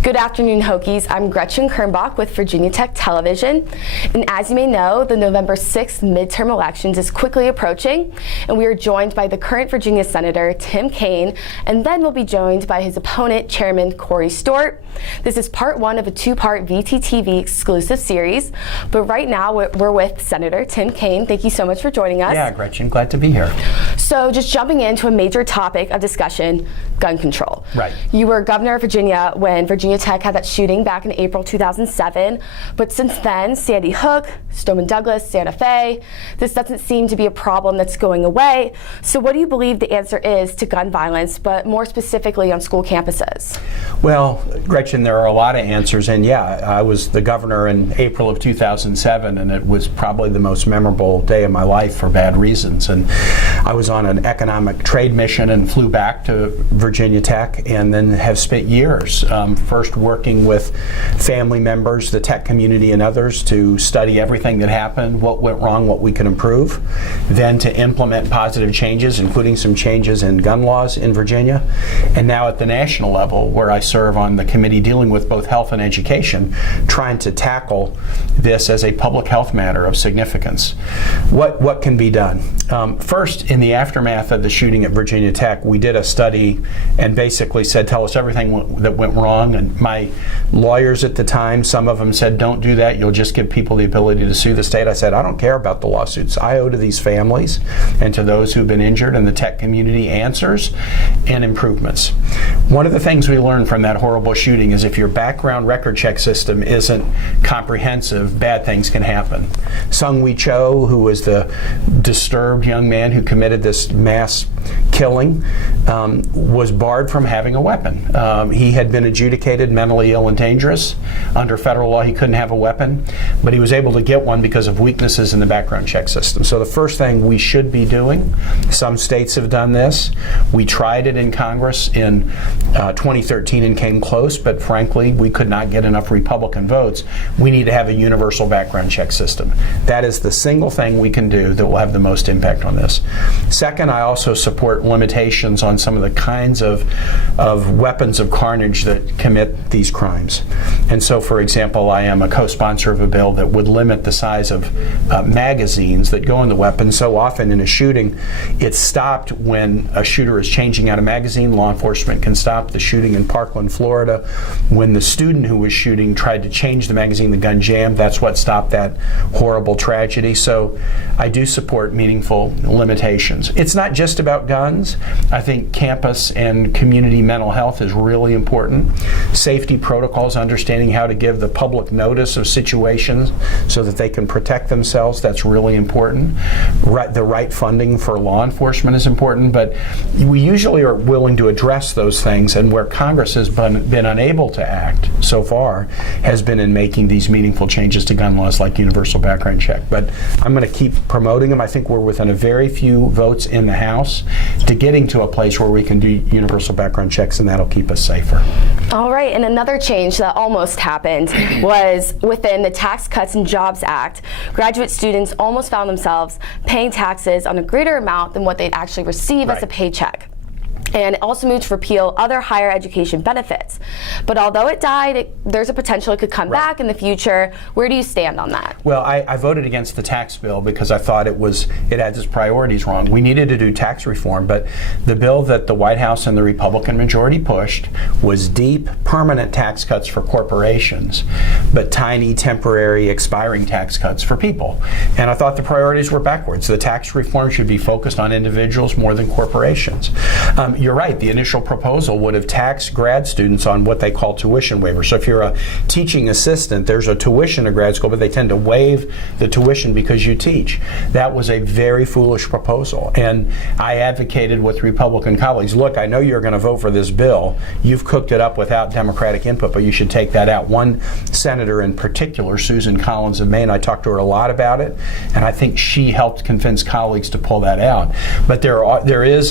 Good afternoon, Hokies. I'm Gretchen Kernbach with Virginia Tech Television. And as you may know, the November 6th midterm elections is quickly approaching, and we are joined by the current Virginia Senator, Tim Kaine, and then we'll be joined by his opponent, Chairman Corey Stewart. This is part one of a two-part VTTV exclusive series, but right now we're with Senator Tim Kaine. Thank you so much for joining us. Yeah, Gretchen, glad to be here. So just jumping into a major topic of discussion, gun control. Right. You were governor of Virginia when Virginia Tech had that shooting back in April 2007, but since then, Sandy Hook, Stoneman Douglas, Santa Fe, this doesn't seem to be a problem that's going away. So what do you believe the answer is to gun violence, but more specifically on school campuses? Well, Gretchen, there are a lot of answers, and yeah, I was the governor in April of 2007, and it was probably the most memorable day of my life for bad reasons. And I was on an economic trade mission and flew back to Virginia Tech, and then have spent years first working with family members, the tech community, and others to study everything that happened, what went wrong, what we could improve, then to implement positive changes, including some changes in gun laws in Virginia, and now at the national level, where I serve on the committee dealing with both health and education, trying to tackle this as a public health matter of significance. What can be done? First, in the aftermath of the shooting at Virginia Tech, we did a study and basically said, tell us everything that went wrong. And my lawyers at the time, some of them said, don't do that. You'll just give people the ability to sue the state. I said, I don't care about the lawsuits. I owe to these families and to those who've been injured in the tech community answers and improvements. One of the things we learned from that horrible shooting is if your background record check system isn't comprehensive, bad things can happen. Sung-Wi Cho, who was the disturbed young man who committed this mass killing, was barred from having a weapon. He had been adjudicated mentally ill and dangerous. Under federal law, he couldn't have a weapon, but he was able to get one because of weaknesses in the background check system. So the first thing we should be doing, some states have done this. We tried it in Congress in 2013 and came close, but frankly, we could not get enough Republican votes. We need to have a universal background check system. That is the single thing we can do that will have the most impact on this. Second, I also support limitations on some of the kinds of weapons of carnage that commit these crimes. And so, for example, I am a co-sponsor of a bill that would limit the size of magazines that go in the weapon. So often in a shooting, it's stopped when a shooter is changing out a magazine. Law enforcement can stop the shooting in Parkland, Florida. When the student who was shooting tried to change the magazine, the gun jammed. That's what stopped that horrible tragedy. So I do support meaningful limitations. It's not just about guns. I think campus and community mental health is really important. Safety protocols, understanding how to give the public notice of situations so that they can protect themselves, that's really important. The right funding for law enforcement is important, but we usually are willing to address those things, and where Congress has been unable to act so far has been in making these meaningful changes to gun laws like universal background check. But I'm going to keep promoting them. I think we're within a very few votes in the House to getting to a place where we can do universal background checks, and that'll keep us safer. All right, and another change that almost happened was within the Tax Cuts and Jobs Act. Graduate students almost found themselves paying taxes on a greater amount than what they'd actually receive as a paycheck. And it also moved to repeal other higher education benefits. But although it died, there's a potential it could come back in the future. Where do you stand on that? Well, I voted against the tax bill because I thought it had its priorities wrong. We needed to do tax reform, but the bill that the White House and the Republican majority pushed was deep, permanent tax cuts for corporations, but tiny, temporary, expiring tax cuts for people. And I thought the priorities were backwards. The tax reform should be focused on individuals more than corporations. You're right, the initial proposal would have taxed grad students on what they call tuition waiver. So if you're a teaching assistant, there's a tuition at grad school, but they tend to waive the tuition because you teach. That was a very foolish proposal. And I advocated with Republican colleagues, look, I know you're going to vote for this bill. You've cooked it up without Democratic input, but you should take that out. One senator in particular, Susan Collins of Maine, I talked to her a lot about it, and I think she helped convince colleagues to pull that out. But there is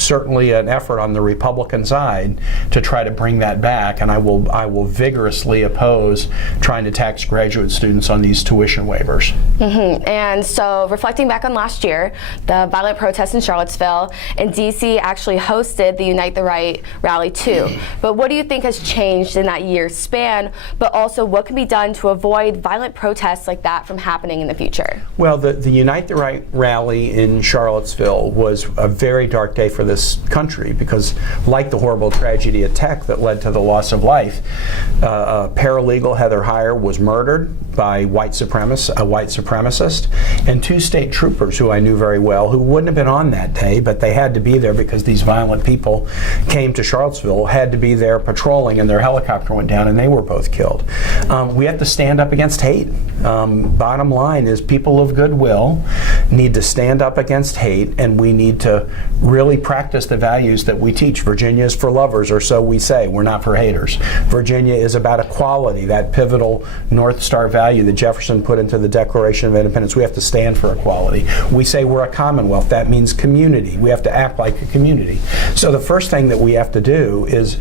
certainly see an effort on the Republican side to try to bring that back, and I will vigorously oppose trying to tax graduate students on these tuition waivers. And so, reflecting back on last year, the violent protests in Charlottesville, and DC actually hosted the Unite the Right rally too. But what do you think has changed in that year's span, but also what can be done to avoid violent protests like that from happening in the future? Well, the Unite the Right rally in Charlottesville was a very dark day for this country because, like the horrible tragedy at Tech that led to the loss of life, paralegal Heather Heyer was murdered by a white supremacist, and 2 state troopers who I knew very well who wouldn't have been on that day, but they had to be there because these violent people came to Charlottesville, had to be there patrolling, and their helicopter went down and they were both killed. We have to stand up against hate. Bottom line is people of goodwill need to stand up against hate, and we need to really practice the values that we teach. Virginia is for lovers, or so we say. We're not for haters. Virginia is about equality, that pivotal North Star value that Jefferson put into the Declaration of Independence. We have to stand for equality. We say we're a commonwealth. That means community. We have to act like a community. So the first thing that we have to do is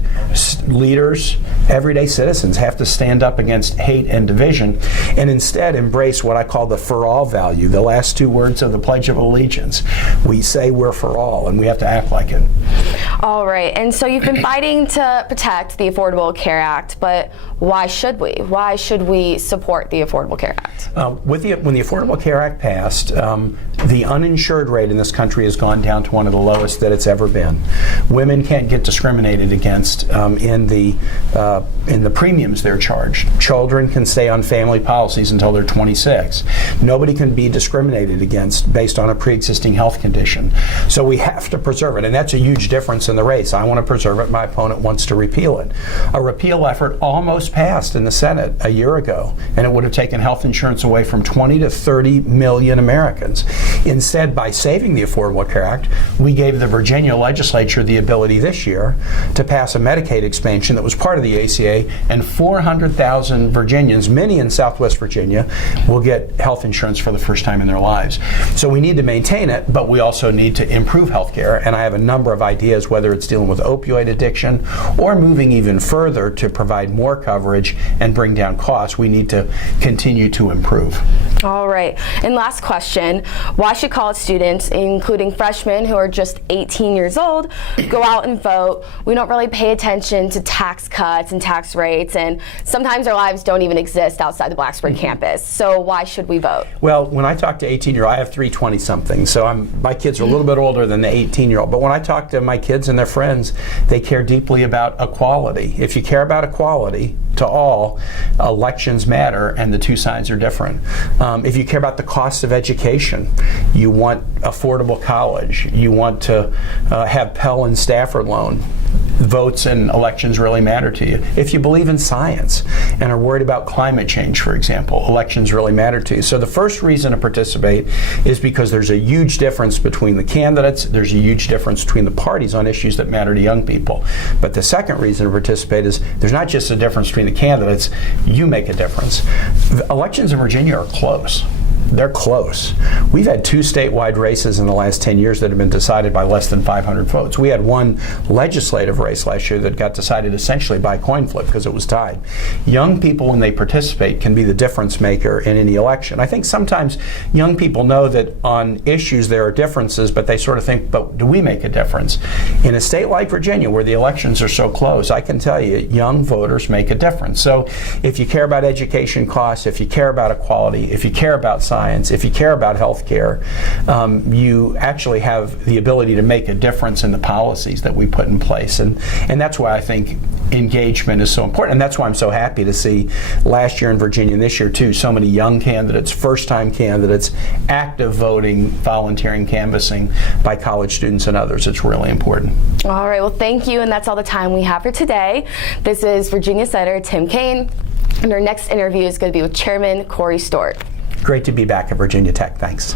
leaders, everyday citizens, have to stand up against hate and division and instead embrace what I call the for all value, the last 2 words of the Pledge of Allegiance. We say we're for all, and we have to act like it. All right, and so you've been fighting to protect the Affordable Care Act, but why should we? Why should we support the Affordable Care Act? When the Affordable Care Act passed, the uninsured rate in this country has gone down to one of the lowest that it's ever been. Women can't get discriminated against in the premiums they're charged. Children can stay on family policies until they're 26. Nobody can be discriminated against based on a pre-existing health condition. So we have to preserve it, and that's a huge difference in the race. I want to preserve it. My opponent wants to repeal it. A repeal effort almost passed in the Senate a year ago, and it would have taken health insurance away from 20 to 30 million Americans. Instead, by saving the Affordable Care Act, we gave the Virginia legislature the ability this year to pass a Medicaid expansion that was part of the ACA, and 400,000 Virginians, many in Southwest Virginia, will get health insurance for the first time in their lives. So we need to maintain it, but we also need to improve health care, and I have a number of ideas, whether it's dealing with opioid addiction or moving even further to provide more coverage and bring down costs. We need to continue to improve. All right, and last question, why should college students, including freshmen who are just 18 years old, go out and vote? We don't really pay attention to tax cuts and tax rates, and sometimes our lives don't even exist outside the Blacksburg campus. So why should we vote? Well, when I talk to 18-year-olds, I have 3 20-somethings, so my kids are a little bit older than the 18-year-old. But when I talk to my kids and their friends, they care deeply about equality. If you care about equality to all, elections matter, and the 2 sides are different. If you care about the cost of education, you want affordable college, you want to have Pell and Stafford loan, votes and elections really matter to you. If you believe in science and are worried about climate change, for example, elections really matter to you. So the first reason to participate is because there's a huge difference between the candidates, there's a huge difference between the parties on issues that matter to young people. But the second reason to participate is there's not just a difference between the candidates, you make a difference. The elections in Virginia are close. They're close. We've had 2 statewide races in the last 10 years that have been decided by less than 500 votes. We had 1 legislative race last year that got decided essentially by coin flip because it was tied. Young people, when they participate, can be the difference maker in any election. I think sometimes young people know that on issues there are differences, but they sort of think, but do we make a difference? In a state like Virginia, where the elections are so close, I can tell you, young voters make a difference. So if you care about education costs, if you care about equality, if you care about science, if you care about health care, you actually have the ability to make a difference in the policies that we put in place. And that's why I think engagement is so important. And that's why I'm so happy to see last year in Virginia and this year too, so many young candidates, first-time candidates, active voting, volunteering, canvassing by college students and others. It's really important. All right, well, thank you, and that's all the time we have for today. This is Virginia Senator Tim Kaine, and our next interview is going to be with Chairman Corey Stewart. Great to be back at Virginia Tech. Thanks.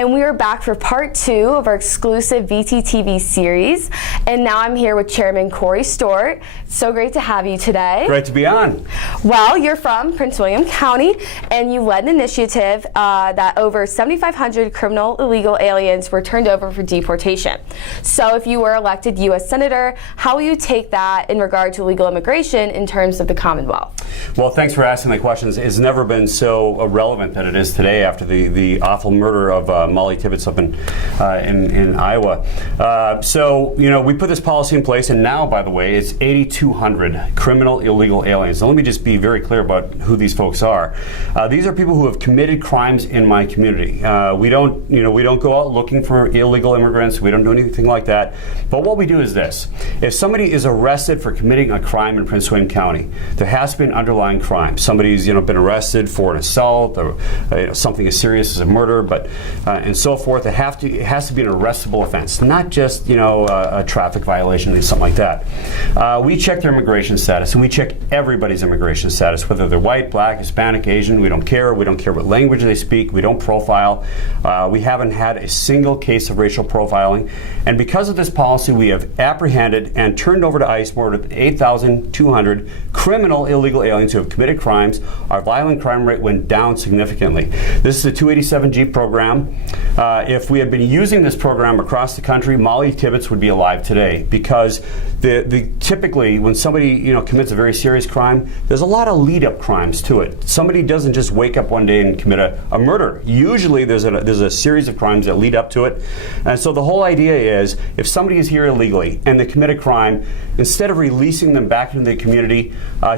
And we are back for part 2 of our exclusive VTTV series. And now I'm here with Chairman Corey Stewart. So great to have you today. Great to be on. Well, you're from Prince William County, and you led an initiative that over 7,500 criminal illegal aliens were turned over for deportation. So if you were elected U.S. Senator, how will you take that in regard to illegal immigration in terms of the Commonwealth? Well, thanks for asking the questions. It's never been so relevant than it is today after the awful murder of Molly Tibbetts up in Iowa. So, you know, we put this policy in place, and now, by the way, it's 8,200 criminal illegal aliens. Now, let me just be very clear about who these folks are. These are people who have committed crimes in my community. We don't go out looking for illegal immigrants. We don't do anything like that. But what we do is this: if somebody is arrested for committing a crime in Prince William County, there has to be an underlying crime. Somebody's been arrested for an assault or something as serious as a murder, but and so forth. It has to be an arrestable offense, not just a traffic violation or something like that. We check their immigration status, and we check everybody's immigration status, whether they're white, black, Hispanic, Asian. We don't care. We don't care what language they speak. We don't profile. We haven't had a single case of racial profiling, and because of this policy, we have apprehended and turned over to ICE more than 8,200 criminal illegal aliens who have committed crimes. Our violent crime rate went down significantly. This is a 287G program. If we had been using this program across the country, Molly Tibbetts would be alive today, because typically when somebody commits a very serious crime, there's a lot of lead-up crimes to it. Somebody doesn't just wake up one day and commit a murder. Usually there's a series of crimes that lead up to it. And so the whole idea is, if somebody is here illegally and they commit a crime, instead of releasing them back into the community,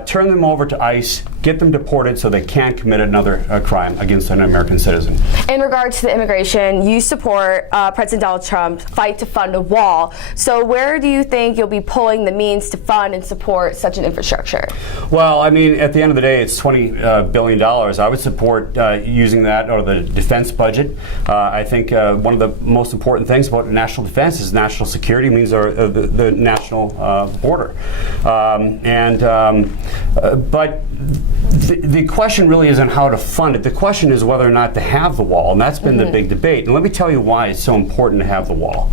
turn them over to ICE, get them deported so they can't commit another crime against an American citizen. In regards to the immigration, you support President Donald Trump's fight to fund a wall. So where do you think you'll be pulling the means to fund and support such an infrastructure? Well, I mean, at the end of the day, it's $20 billion. I would support using that, or the defense budget. I think one of the most important things about national defense is national security. It means the national border. But the question really isn't how to fund it. The question is whether or not to have the wall, and that's been the big debate. And let me tell you why it's so important to have the wall.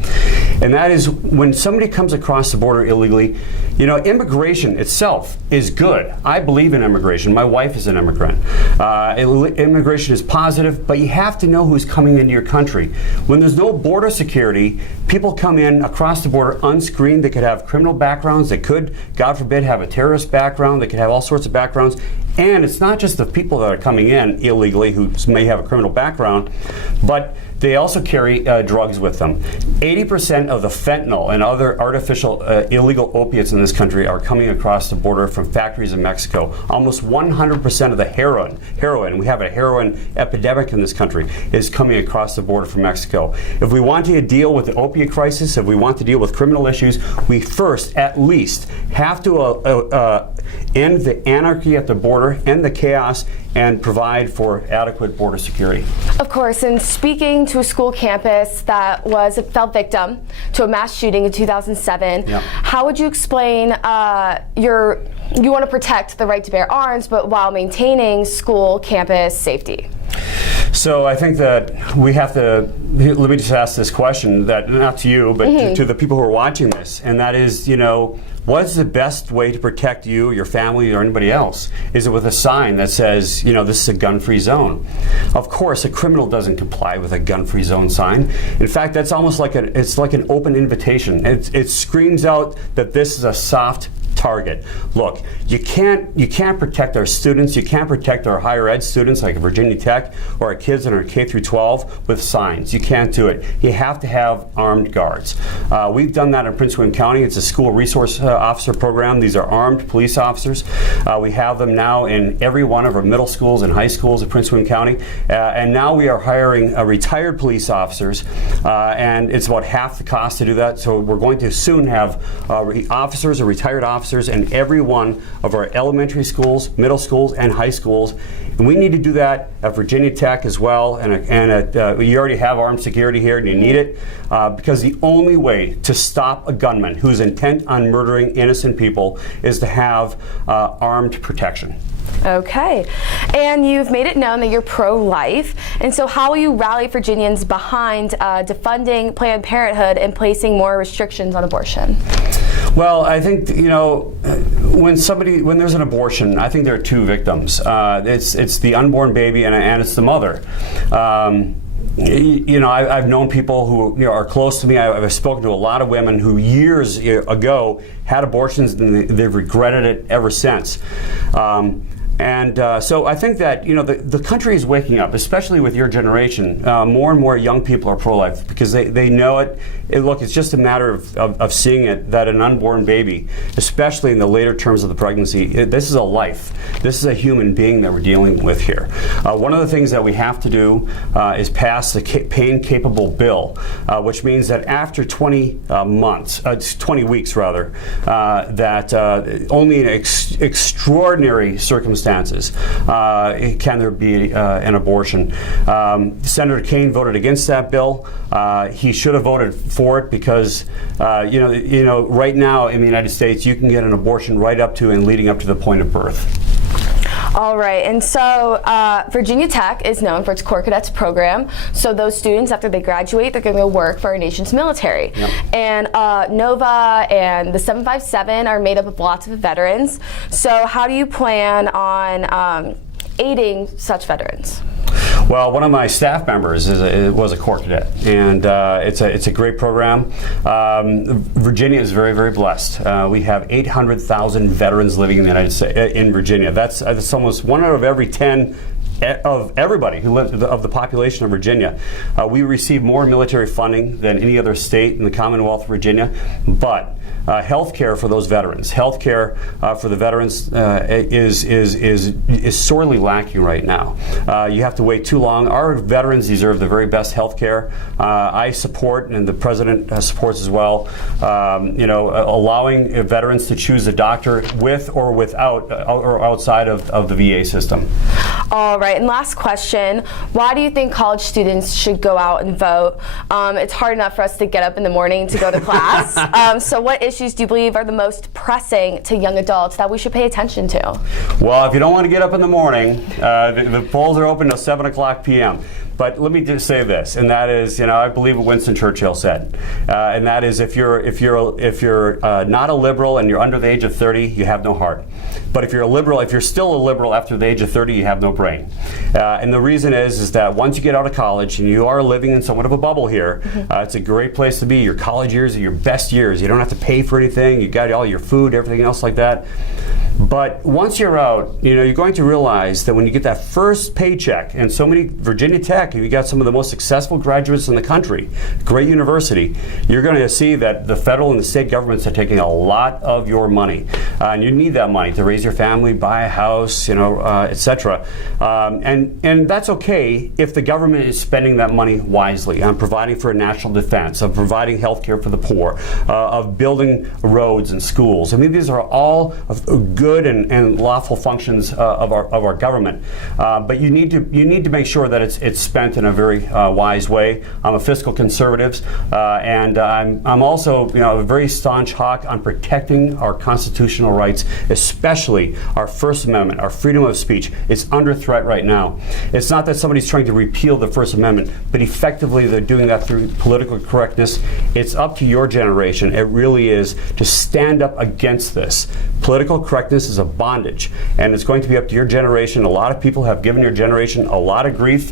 And that is, when somebody comes across the border illegally, immigration itself is good. I believe in immigration. My wife is an immigrant. Immigration is positive, but you have to know who's coming into your country. When there's no border security, people come in across the border unscreened. They could have criminal backgrounds. They could, God forbid, have a terrorist background. They could have all sorts of backgrounds. And it's not just the people that are coming in illegally who may have a criminal background, but they also carry drugs with them. 80% of the fentanyl and other artificial illegal opiates in this country are coming across the border from factories in Mexico. Almost 100% of the heroin, we have a heroin epidemic in this country, is coming across the border from Mexico. If we want to deal with the opiate crisis, if we want to deal with criminal issues, we first, at least, have to end the anarchy at the border, end the chaos, and provide for adequate border security. Of course, and speaking to a school campus that fell victim to a mass shooting in 2007, how would you explain you want to protect the right to bear arms, but while maintaining school campus safety? So I think that we have to, let me just ask this question, that not to you, but to the people who are watching this, and that is, what's the best way to protect you, your family, or anybody else? Is it with a sign that says, this is a gun-free zone? Of course, a criminal doesn't comply with a gun-free zone sign. In fact, that's almost like it's like an open invitation. It screams out that this is a soft target. Look, you can't protect our students. You can't protect our higher ed students like Virginia Tech or our kids in our K through 12 with signs. You can't do it. You have to have armed guards. We've done that in Prince William County. It's a school resource officer program. These are armed police officers. We have them now in every one of our middle schools and high schools in Prince William County. And now we are hiring retired police officers, and it's about half the cost to do that. So we're going to soon have officers or retired officers in every one of our elementary schools, middle schools, and high schools. And we need to do that at Virginia Tech as well. You already have armed security here, and you need it, because the only way to stop a gunman who's intent on murdering innocent people is to have armed protection. Okay. And you've made it known that you're pro-life. And so how will you rally Virginians behind defunding Planned Parenthood and placing more restrictions on abortion? Well, I think, when there's an abortion, I think there are two victims. It's the unborn baby and it's the mother. I've known people who are close to me. I've spoken to a lot of women who years ago had abortions and they've regretted it ever since. So I think that the country is waking up, especially with your generation. More and more young people are pro-life because they know it. Look, it's just a matter of seeing it, that an unborn baby, especially in the later terms of the pregnancy, this is a life. This is a human being that we're dealing with here. One of the things that we have to do is pass the pain-capable bill, which means that after 20 weeks rather, that only in extraordinary circumstances can there be an abortion. Senator Kaine voted against that bill. He should have voted for it because right now in the United States you can get an abortion right up to and leading up to the point of birth. All right, and so Virginia Tech is known for its Corps Cadets program. So those students, after they graduate, they're going to go work for our nation's military. Yep. And NOVA and the 757 are made up of lots of veterans. So how do you plan on aiding such veterans? Well, one of my staff members was a Corps Cadet, and it's a great program. Virginia is very, very blessed. We have 800,000 veterans living in the United States, in Virginia. That's almost 1 out of every 10 of everybody who lives of the population of Virginia. We receive more military funding than any other state in the Commonwealth of Virginia, but health care for those veterans, health care for the veterans is sorely lacking right now. You have to wait too long. Our veterans deserve the very best health care. I support, and the President supports as well, allowing veterans to choose a doctor with or without or outside of the VA system. All right, and last question. Why do you think college students should go out and vote? It's hard enough for us to get up in the morning to go to class. So what issues do you believe are the most pressing to young adults that we should pay attention to? Well, if you don't want to get up in the morning, the polls are open till 7 o'clock p.m. But let me just say this, and that is, I believe what Winston Churchill said, and that is, if you're not a liberal and you're under the age of 30, you have no heart. But if you're still a liberal after the age of 30, you have no brain. And the reason is that once you get out of college and you are living in somewhat of a bubble here, it's a great place to be. Your college years are your best years. You don't have to pay for anything. You got all your food, everything else like that. But once you're out, you're going to realize that when you get that first paycheck, and so many Virginia Tech, you got some of the most successful graduates in the country, great university, you're going to see that the federal and the state governments are taking a lot of your money, and you need that money to raise your family, buy a house, etc. And that's okay if the government is spending that money wisely on providing for a national defense, of providing health care for the poor, of building roads and schools. I mean, these are all good and lawful functions of our government, but you need to make sure that it's spent in a very wise way. I'm a fiscal conservative, and I'm also a very staunch hawk on protecting our constitutional rights, especially our First Amendment, our freedom of speech. It's under threat right now. It's not that somebody's trying to repeal the First Amendment, but effectively they're doing that through political correctness. It's up to your generation, it really is, to stand up against this. Political correctness is a bondage, and it's going to be up to your generation. A lot of people have given your generation a lot of grief.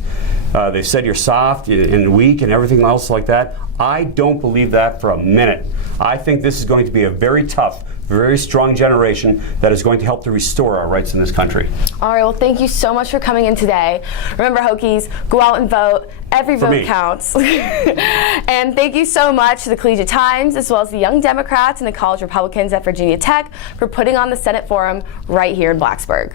They've said you're soft and weak and everything else like that. I don't believe that for a minute. I think this is going to be a very tough, very strong generation that is going to help to restore our rights in this country. All right, well, thank you so much for coming in today. Remember, Hokies, go out and vote. Every vote counts. And thank you so much to the Collegiate Times, as well as the Young Democrats and the College Republicans at Virginia Tech for putting on the Senate Forum right here in Blacksburg.